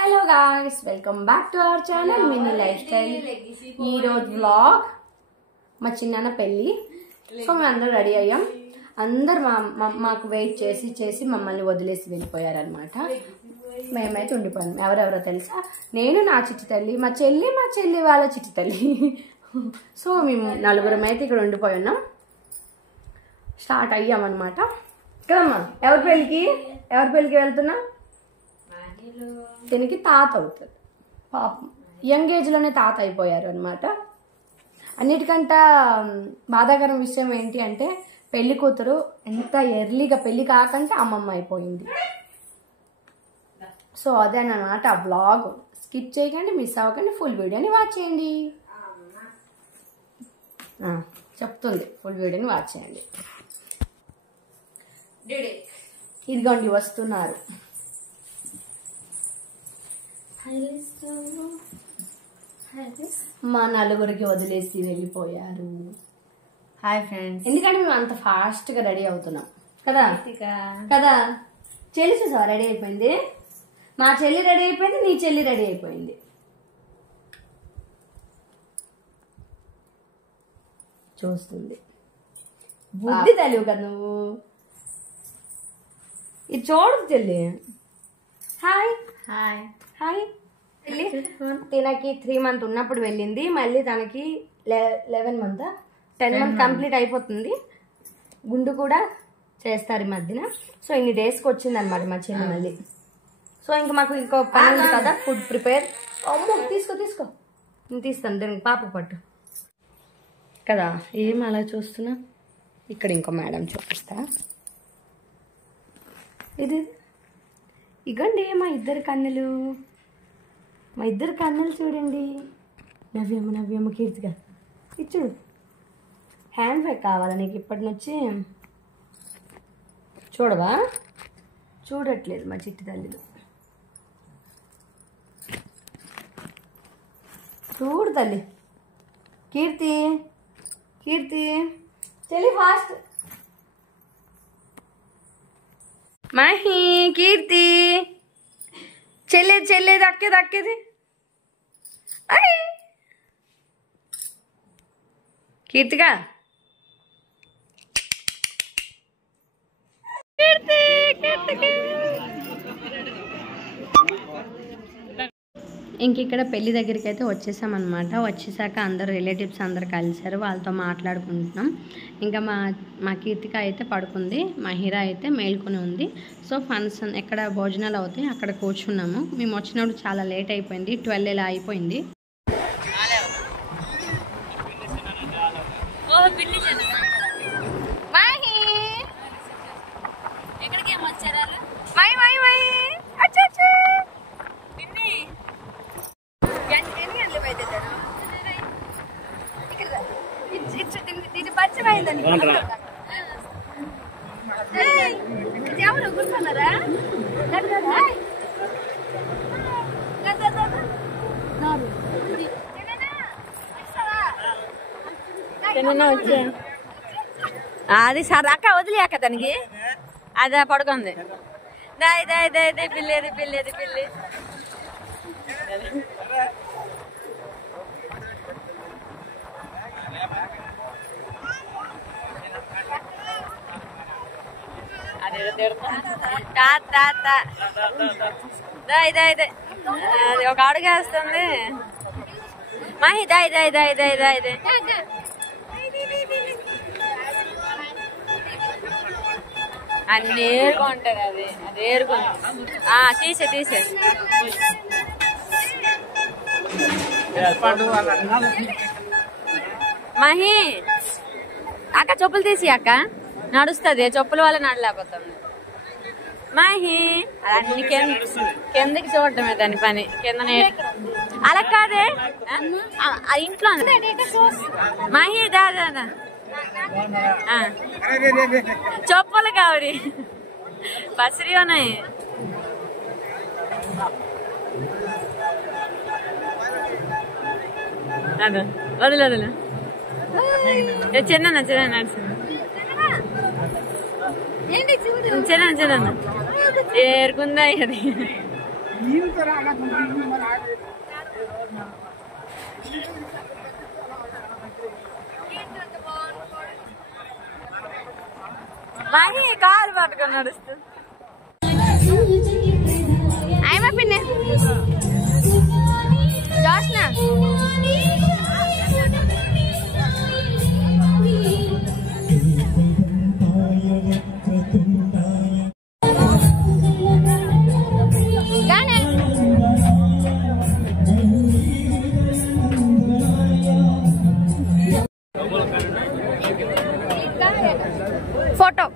Hello guys, welcome back to our channel mini life style. ఈ రోజు vlog మా చిన్న పెళ్ళి. సో మేము అందరూ రెడీ అయ్యాం. అందరు మాకు వెయిట్ చేసి మమ్మల్ని వదిలేసి వెళ్ళిపోయారనమాట. మేమైతే ఉండిపోయాం. ఎవరెవరో తెలుసా? నేను, నా చిట్టి తల్లి, మా చెల్లి వాళ్ళ చిట్టి తల్లి. సో మేము నలుగురం అయితే ఇక్కడ ఉండిపోయి ఉన్నాం. స్టార్ట్ అయ్యామన్నమాట. కదమ్మా, ఎవరి పెళ్ళికి వెళ్తున్నా? దీనికి తాత అవుతుంది. పాపం యంగ్ ఏజ్లోనే తాత అయిపోయారు అనమాట. అన్నిటికంటే బాధాకరం విషయం ఏంటి అంటే పెళ్లి కూతురు ఎంత ఎర్లీగా పెళ్లి కాకంటే అమ్మమ్మ అయిపోయింది. సో అదేనమాట ఆ బ్లాగ్. స్కిప్ చేయకండి, మిస్ అవ్వకండి, ఫుల్ వీడియోని వాచ్ చేయండి. చెప్తుంది, ఫుల్ వీడియోని వాచ్ చేయండి. ఇదిగోండి వస్తున్నారు. మా నలుగురికి వదిలేసి వెళ్ళిపోయారు. Hi friends. ఎందుకంటే మేము అంత ఫాస్ట్ గా రెడీ అవుతున్నాం కదా. చెల్లి చూసావా రెడీ అయిపోయింది. మా చెల్లి రెడీ అయిపోయింది, నీ చెల్లి రెడీ అయిపోయింది. చూస్తుంది. బుద్ధి తెలియవు కదా నువ్వు. ఇది చూడదు చెల్లి. Hi hi hi. తనకి 3 months ఉన్నప్పుడు వెళ్ళింది. మళ్ళీ తనకి 10 months కంప్లీట్ అయిపోతుంది. గుండు కూడా చేస్తారు ఈ మధ్యన. సో ఇన్ని డేస్కి వచ్చింది అనమాట మా చెల్లి మళ్ళీ. సో ఇంకా మాకు ఇంకో పని ఉంది కదా, ఫుడ్ ప్రిపేర్. అమ్మో తీసుకో నేను తీస్తాను. దీనికి పాప పట్టు కదా. ఏం అలా చూస్తున్నా? ఇక్కడ ఇంకో మేడం చూపిస్తా. ఇది ఇగండి మా ఇద్దరు కన్నులు చూడండి. నవ్యమ్మ కీర్తిగా ఇచ్చుడు. హ్యాండ్ బ్యాగ్ కావాలా నీకు ఇప్పటి నుంచి? చూడవా? చూడట్లేదు మా చిట్టి తల్లిలు. చూడు తల్లి. కీర్తి చెల్లి ఫాస్ట్. మహి కీర్తి చెల్లి దక్కేది. అరే కీర్తిగా ఇంక ఇక్కడ పెళ్లి దగ్గరికి అయితే వచ్చేసామన్నమాట. వచ్చేసాక అందరు రిలేటివ్స్ అందరు కలిసారు. వాళ్ళతో మాట్లాడుకుంటున్నాం. ఇంకా మా కీర్తిక అయితే పడుకుంది, మా హీరా అయితే మేల్కొని ఉంది. సో ఫంక్షన్ ఎక్కడ భోజనాలు అవుతాయి అక్కడ కూర్చున్నాము. మేము వచ్చినప్పుడు చాలా లేట్ అయిపోయింది, 12 ఇలా అయిపోయింది. అది సరదాక వదిలేక దానికి అదే పడుకుంది. పిల్లి అది ఒక అడుగేస్తుంది. మహి ఇదే అన్ని ఏరుకుంటది. అది ఏరుకుంది. తీసే మహి అక్క చెప్పులు తీసి అక్క నడుస్తుంది. చెప్పుల వల్ల నడలేకపోతుంది. మహి అన్ని కిందకి చూడటమే దాని పని. కింద అలా కాదే ఇంట్లో మహి దాదా చెప్పులు కావరి పసిరి ఉన్నాయి. అదే వదిలే చిన్న నడిచింది. చిన్న ఏరుకుందా అది మాహి కారు పట్టుకొని నడుస్తూ ఆయమ పిన్ని జోష్న फोटो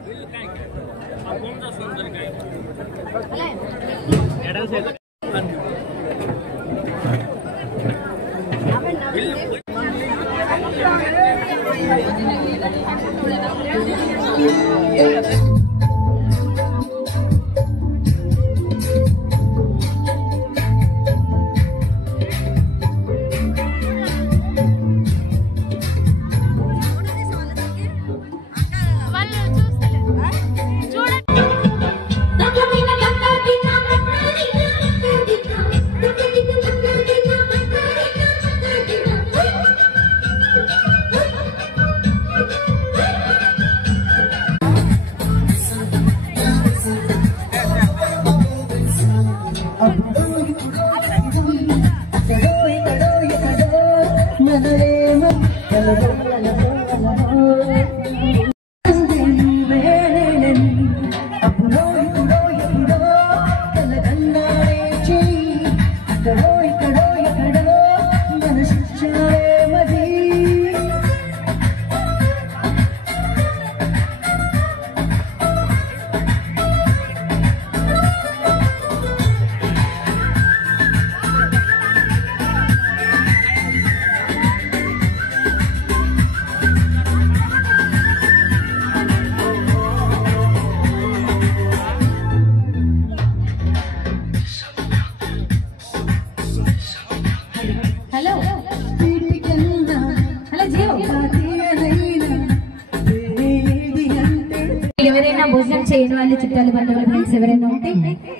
ఎవరైనా భోజనం చేయని వాళ్ళు చుట్టాలు బంధువులు ఫ్రెండ్స్ ఎవరైనా ఉంటే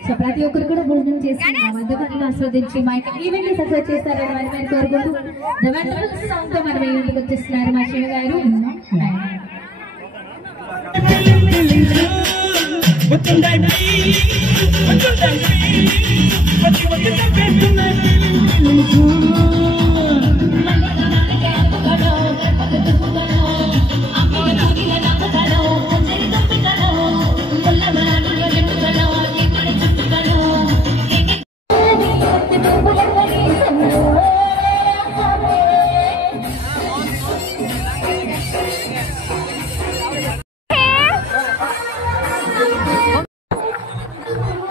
సో ప్రతి ఒక్కరు కూడా భోజనం చేసుకుంటాం వంటకాలను ఆస్వాదించి మా ఈవెంట్ ని సక్సెస్ చేస్తారని వారి మీద కోరుకుంటూ సౌండ్ తో మన ఇంటికి వచ్చేస్తున్నారు మా శివ గారు.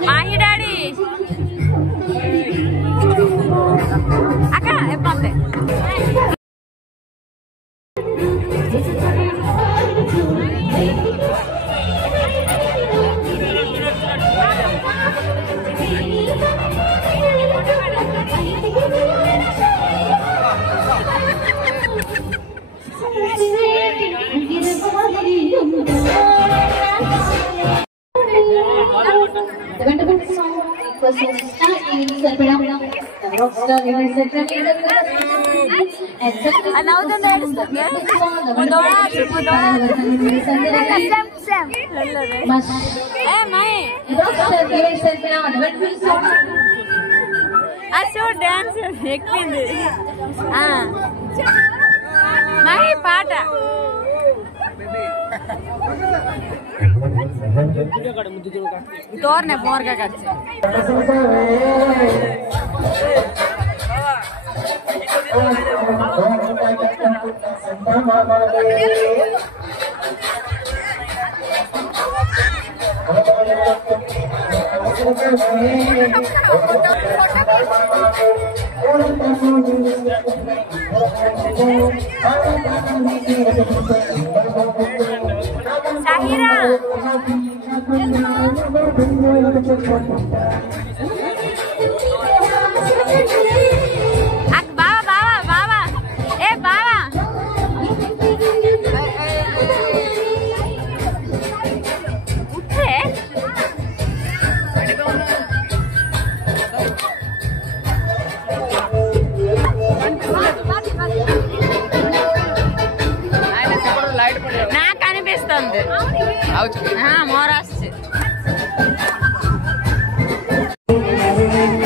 మాహి డాడీ అక్క ఎప్పండి డాన్స్ ఎక్కింది మహి పాట तोरने फोर का कच्चे Sahira Ak bawa bawa उठे అవుతుంది మోర్ আসছে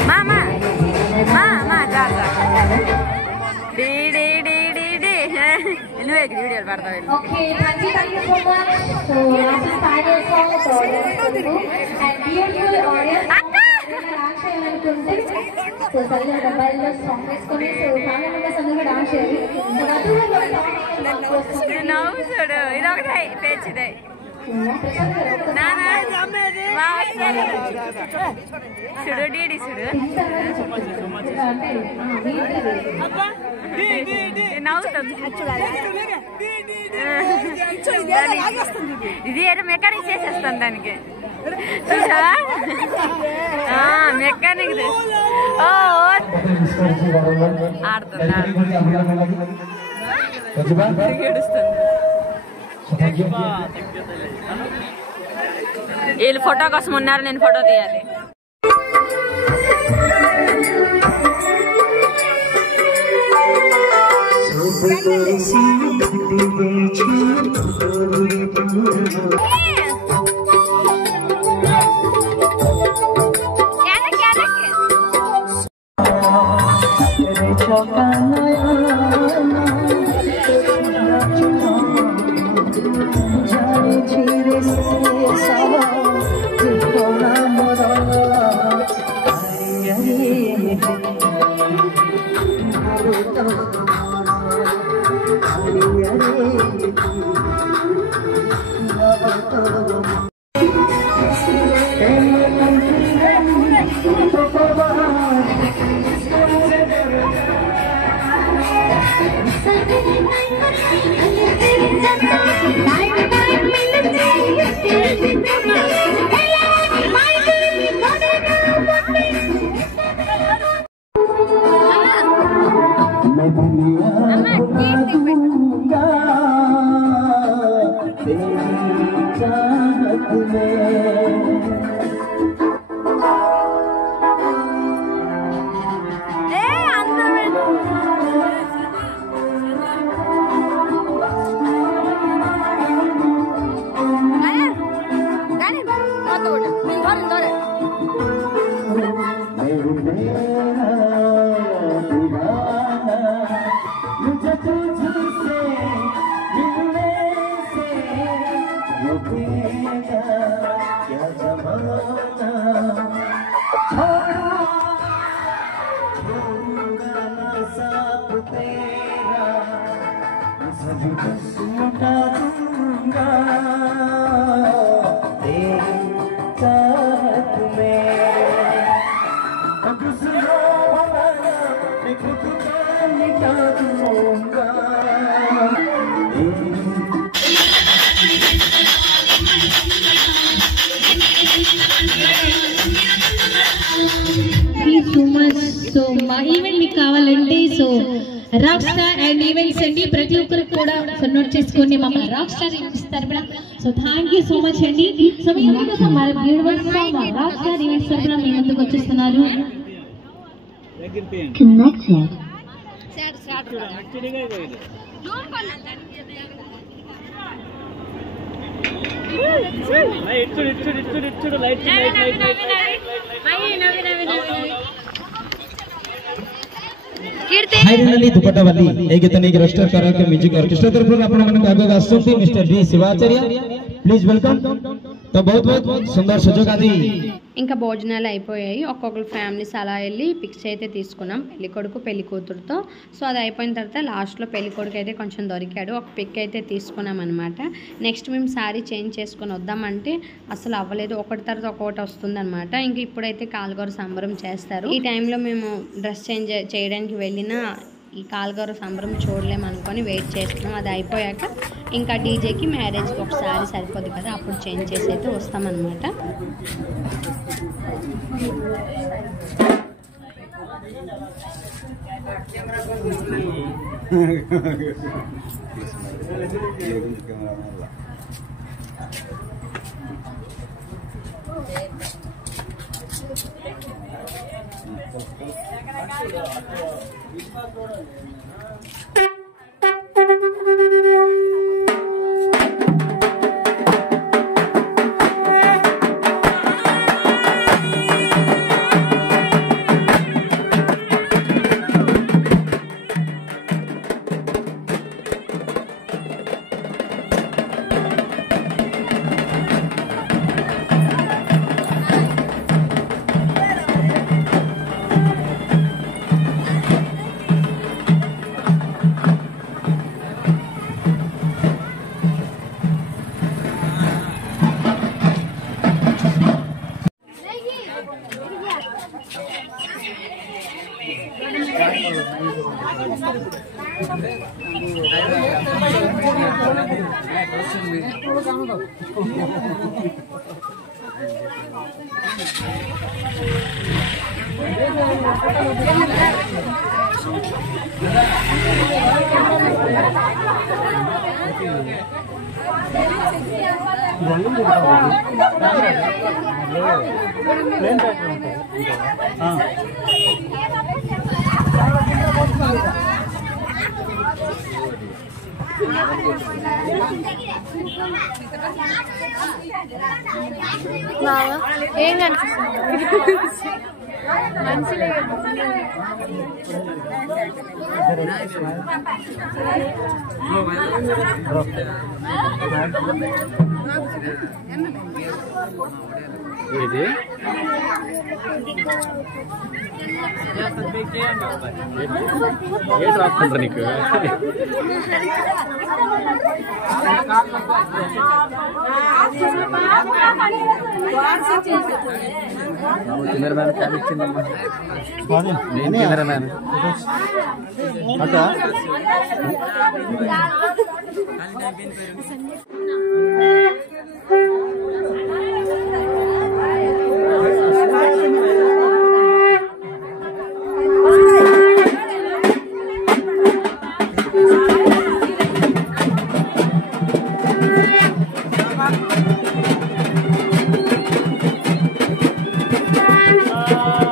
మామా మామా రా డి డి డి డి డి నువ్వే వీడియోలు పడతావు Okay, thank you so much. So, last final song, so and beautiful audience. Dance చేయాలనుకుంటే సో చదివిన డబ్బాయిల్లో సాంగ్ వేసుకొని సో ఫ్యామిలీ మెంబర్స్ అందరూ డాన్స్ చేయాలి. నవ్వు చూడు ఇది ఒకటే పేచిదే చూడు డీడీ చూడు నవ్వుతుంది ఇది ఏదో మెకానిక్ చేసేస్తాను దానికి చూసావా మెకానిక్ ఆడుతుంది వీళ్ళు ఫోటో కోసం ఉన్నారు నేను ఫోటో తీయాలి సో మా ఈవెంట్ మీకు కావాలంటే so rock star and events అండి ప్రతి ఒక్కరికి కూడా నోట్ చేసుకోండి మా రాక్ స్టార్ ఈవెంట్స్ తరపున so thank you so much అండి సో మీ కోసం మరి beautiful song rock star events తరపున మీ ముందుకు వచ్చేస్తున్నారు ହାଇରାଲି ଦୁପଟାବାଲି ଏହି ଗୀତ ନେଇକି ରଜିଷ୍ଟର କରାକେ ମ୍ୟୁଜିକ ଅର୍କେଷ୍ଟ୍ରା ତରଫରୁ ଆପଣମାନଙ୍କୁ ଆଗକୁ ଆସୁଛନ୍ତି ମିଷ୍ଟର ଡି ଶିବାଚାର୍ଯ୍ୟ ପ୍ଲିଜ ୱେଲକମ୍ ତ ବହୁତ ବହୁତ ସୁନ୍ଦର ସୁଯୋଗ ଆଜି ఇంకా భోజనాలు అయిపోయాయి ఒక్కొక్కరు ఫ్యామిలీస్ అలా వెళ్ళి పిక్స్ అయితే తీసుకున్నాం పెళ్లి కొడుకు పెళ్లి కూతురుతో సో అది అయిపోయిన తర్వాత లాస్ట్లో పెళ్లి కొడుకు అయితే కొంచెం దొరికాడు ఒక పిక్ అయితే తీసుకున్నాం అనమాట నెక్స్ట్ మేము శారీ చేంజ్ చేసుకొని వద్దామంటే అసలు అవ్వలేదు ఒకటి తర్వాత ఒకటి వస్తుంది అనమాట ఇంక ఇప్పుడైతే కాలుగోర సంబరం చేస్తారు ఈ టైంలో మేము డ్రెస్ చేంజ్ చేయడానికి వెళ్ళిన ఈ కాలుగోర సంబరం చూడలేమనుకొని వెయిట్ చేస్తున్నాం అది అయిపోయాక ఇంకా డీజేకి మ్యారేజ్కి ఒకసారి సరిపోదు కదా అప్పుడు చేంజ్ చేసి అయితే వస్తామన్నమాట ఏం కనిపిస్తుంది మనుషులే ఇది ఏం రాసుకుంటారు నీకు కెమెరామ్యాన్ క్యాబ్ ఇచ్చిందమ్మా నేను కెమెరామ్యాన్ అక్క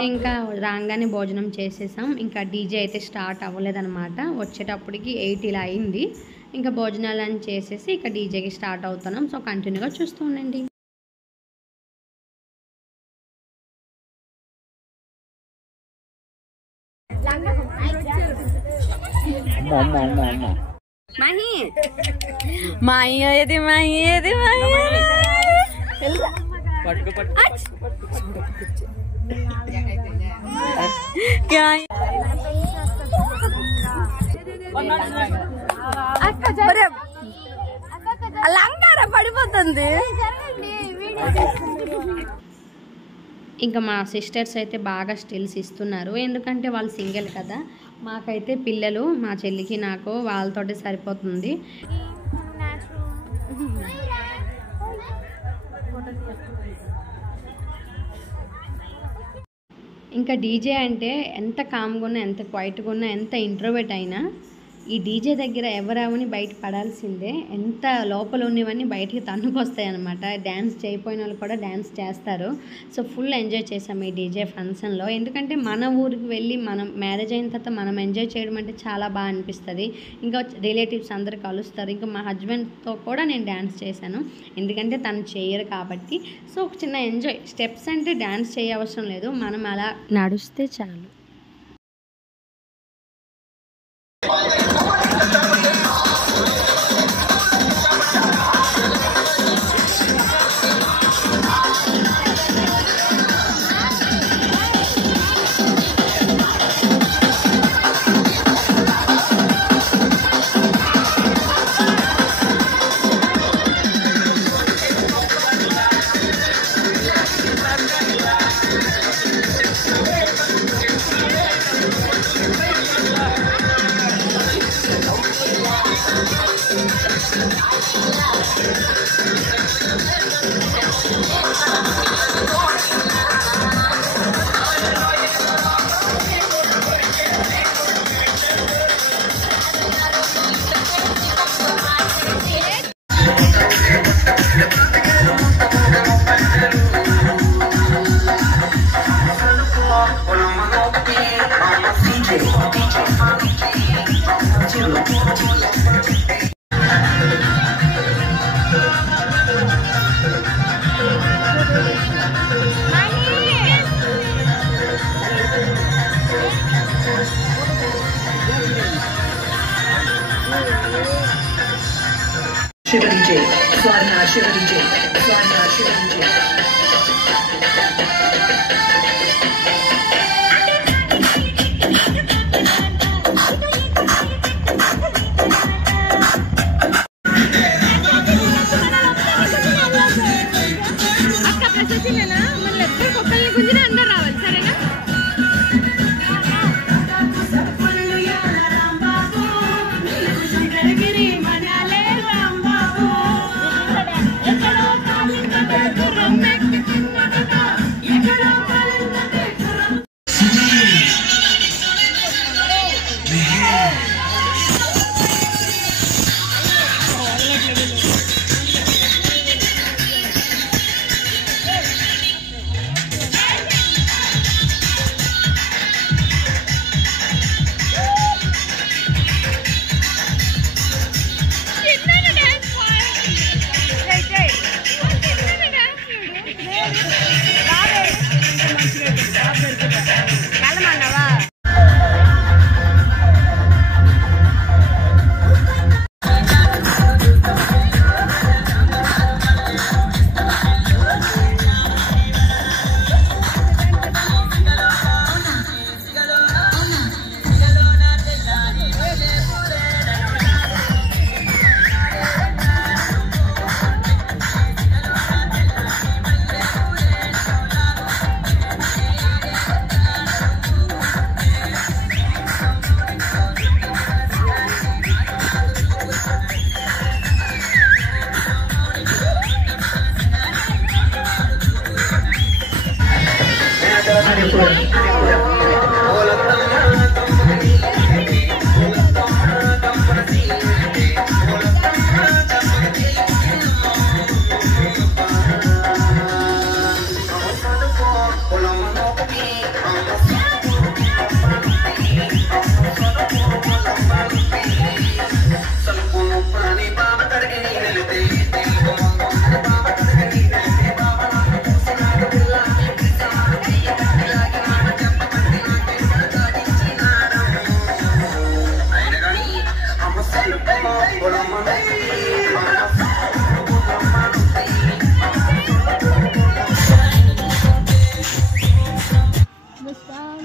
ఇంకా రాగానే భోజనం చేసేసాం. ఇంకా డీజే అయితే స్టార్ట్ అవ్వలేదన్నమాట. వచ్చేటప్పటికి 8 ఇలా అయింది. ఇంకా భోజనాలని చేసేసి ఇక డీజేకి స్టార్ట్ అవుతున్నాం. సో కంటిన్యూగా చూస్తూ ఉండండి. పడిపోతుంది. ఇంకా మా సిస్టర్స్ అయితే బాగా స్టిల్స్ ఇస్తున్నారు. ఎందుకంటే వాళ్ళు సింగిల్ కదా. మాకైతే పిల్లలు, మా చెల్లికి నాకు వాళ్ళతోటి సరిపోతుంది. ఇంకా డీజే అంటే ఎంత కామ్గా ఉన్నా, ఎంత క్వైట్గా ఉన్నా, ఎంత ఇంట్రోవర్ట్ అయినా ఈ డీజే దగ్గర ఎవరెవరిని బయట పడాల్సిందే. ఎంత లోపల ఉన్నవన్నీ బయటికి తన్నుకొస్తాయి అనమాట. డ్యాన్స్ చేయకపోయిన వాళ్ళు కూడా డ్యాన్స్ చేస్తారు. సో ఫుల్ ఎంజాయ్ చేసాం ఈ డీజే ఫంక్షన్లో. ఎందుకంటే మన ఊరికి వెళ్ళి మనం మ్యారేజ్ అయిన తర్వాత మనం ఎంజాయ్ చేయడం అంటే చాలా బాగా అనిపిస్తుంది. ఇంకా రిలేటివ్స్ అందరు కలుస్తారు. ఇంకా మా హస్బెండ్తో కూడా నేను డ్యాన్స్ చేశాను. ఎందుకంటే తను చేయరు కాబట్టి. సో ఒక చిన్న ఎంజాయ్. స్టెప్స్ అంటే డ్యాన్స్ చేయవసరం లేదు, మనం అలా నడుస్తే చాలు. Shiva DJ, Swarna Shiva DJ, Swarna Shiva DJ. అక్క ప్రశస్తిలేనా మన లెక్కకి ఒక్కరిని గుంజిన అందరు రావాలి సరేనా.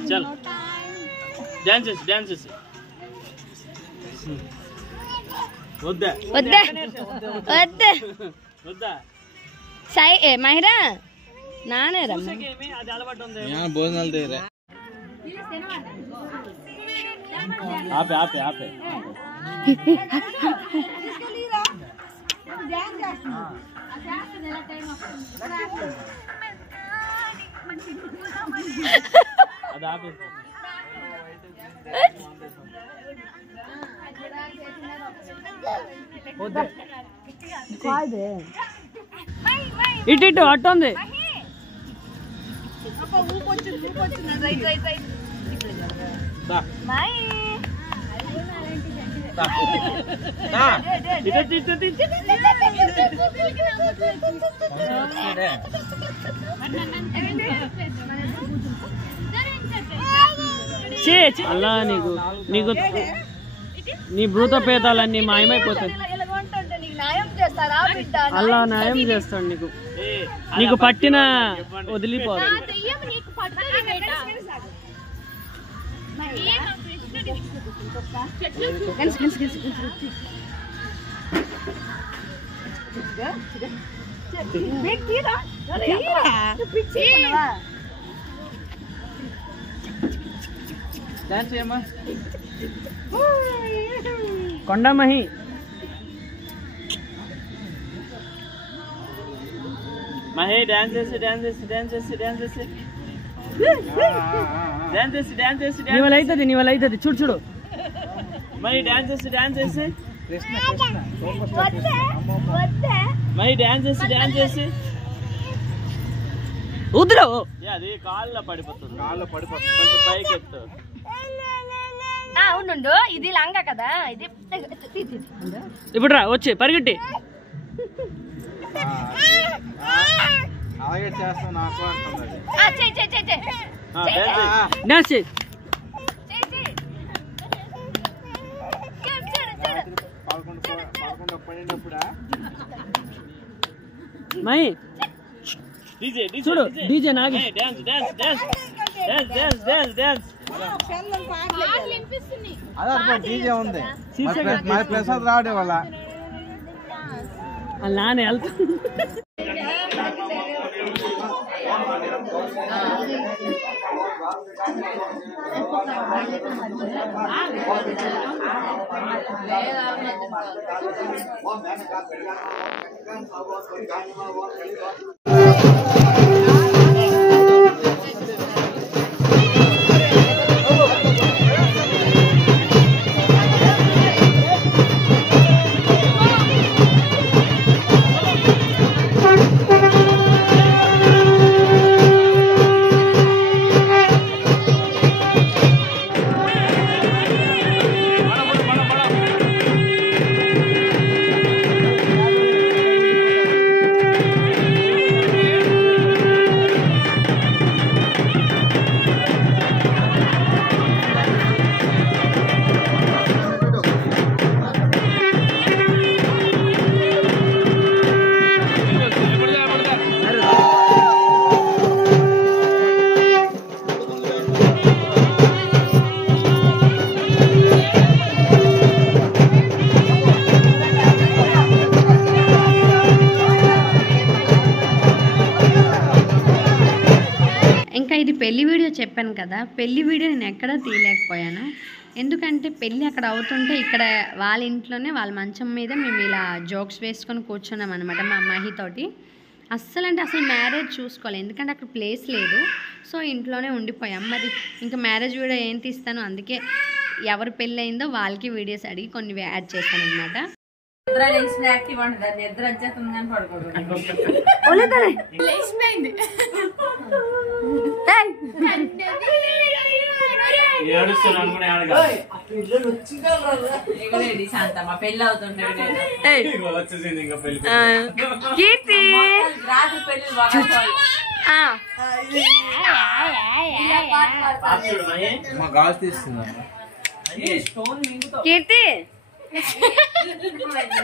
चल డాన్సెస్ వద్దా వద్దా వద్దా వద్దా సాయి ఏ మహిరా నానే రమ్మ అది అలవాటు ఉంది భోజనాలు దగ్గర ఆపే ఆపే ఆపే అది ఆపే ఇటు ఇటు అట్టు ఉంది అల్లా నీకు నీకు నీ భూత పేదాలన్నీ మాయమైపోతాయి అల్లా న్యాయం చేస్తాడు నీకు నీకు పట్టిన వదిలిపోదు కొండమహి మహి డాన్స్ చేసి డాన్స్ చేసి డాన్స్ చేసి డాన్స్ చేసి డాన్స్ చేసి డాన్స్ చేసి నీ వల్ల అవుతుంది చూడు చూడు మహి డాన్స్ చేసి డాన్స్ చేసి మహి డాన్స్ చేసి డాన్స్ చేసి ఉద్రు అది కాళ్ళలో పడిపోతుంది కొంచెం పైకి ఎత్తు ఉండు ఇది లంగా కదా ఇది ఇప్పుడు రా వచ్చి పరిగెట్టి అలాగే చేస్తా నాకు డాన్స్ చేయి మై చూడు DJ Nagi dance dance dance dance dance dance అదే డీజే ఉంది మరి ప్రసాద్ రావడం వల్ల నానే వెళ్తా ఇంకా ఇది పెళ్లి వీడియో చెప్పాను కదా, పెళ్లి వీడియో నేను ఎక్కడా తీయలేకపోయాను. ఎందుకంటే పెళ్ళి అక్కడ అవుతుంటే ఇక్కడ వాళ్ళ ఇంట్లోనే వాళ్ళ మంచం మీద మేము ఇలా జోక్స్ వేసుకొని కూర్చున్నాం అనమాట మా అమ్మాయితోటి. అస్సలు అంటే అసలు మ్యారేజ్ చూసుకోవాలి, ఎందుకంటే అక్కడ ప్లేస్ లేదు. సో ఇంట్లోనే ఉండిపోయాం. మరి ఇంకా మ్యారేజ్ వీడియో ఏం తీస్తాను, అందుకే ఎవరు పెళ్ళి అయిందో వాళ్ళకి వీడియోస్ అడిగి కొన్ని యాడ్ చేస్తాను అనమాట. పెళ్ళి అవుతుంటే కీర్తి కీర్తి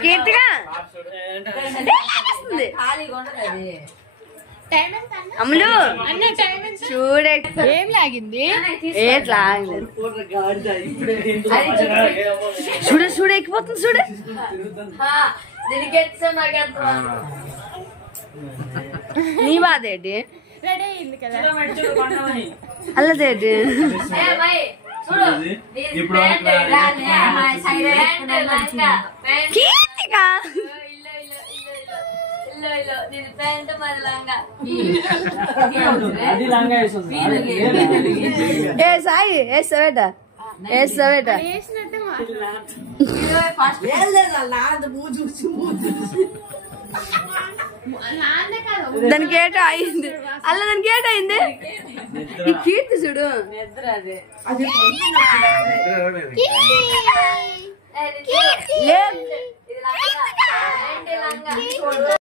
కీర్తిగా అమ్ములు చూడే ఏం లాగింది, ఎట్లా చూడ చూడ ఎక్కిపోతుంది చూడ. నీ బాధేంటి అల్లదేంటి కీర్తిగా ఏ సాయి వేస్తావేట వేస్తావేట దానికి ఏటో అయింది అల్ల, దానికి ఏటో అయింది. ఈ కీర్తి చూడు లేదు